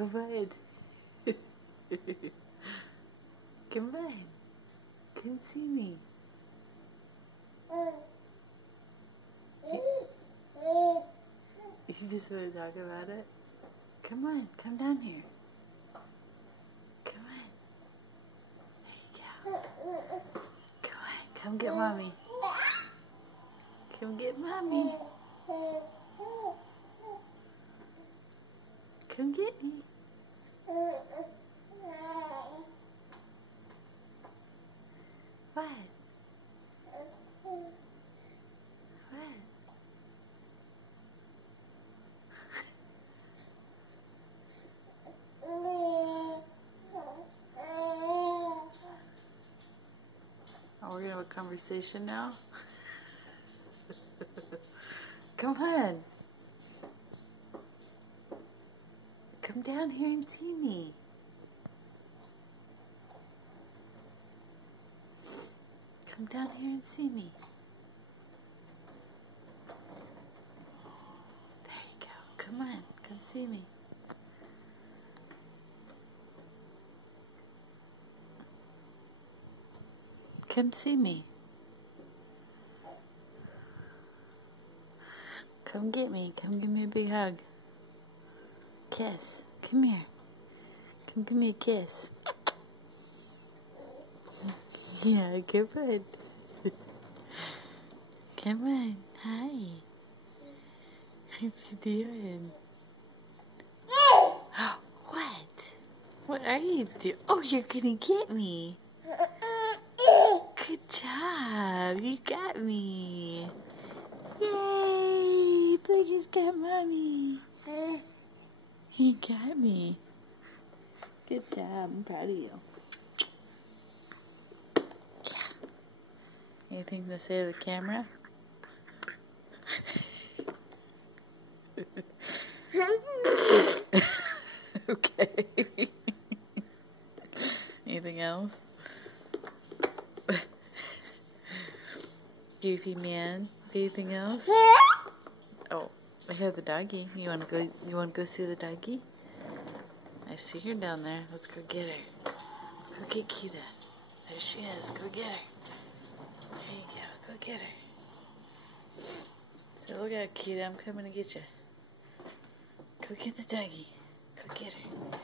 Come on. Come on. Come see me. You just want to talk about it? Come on. Come down here. Come on. There you go. Come on. Come get mommy. Come get mommy. Come get me. What? What? Oh, we're gonna have a conversation now? Come on. Come down here and see me. Come down here and see me. There you go. Come on. Come see me. Come see me. Come get me. Come give me a big hug. Kiss. Come here. Come give me a kiss. Yeah, come on. Come on. Hi. What you doing? What? What are you doing? Oh, you're gonna get me. Good job. You got me. Yay! Booger's got mommy. He got me. Good job. I'm proud of you. Yeah. Anything to say to the camera? Okay. Anything else? Goofy man. Anything else? Oh, I hear the doggy. You wanna go see the doggy? I see her down there. Let's go get her. Let's go get Kita. There she is. Go get her. There you go. Go get her. So look out, Kita. I'm coming to get you. Go get the doggy. Go get her.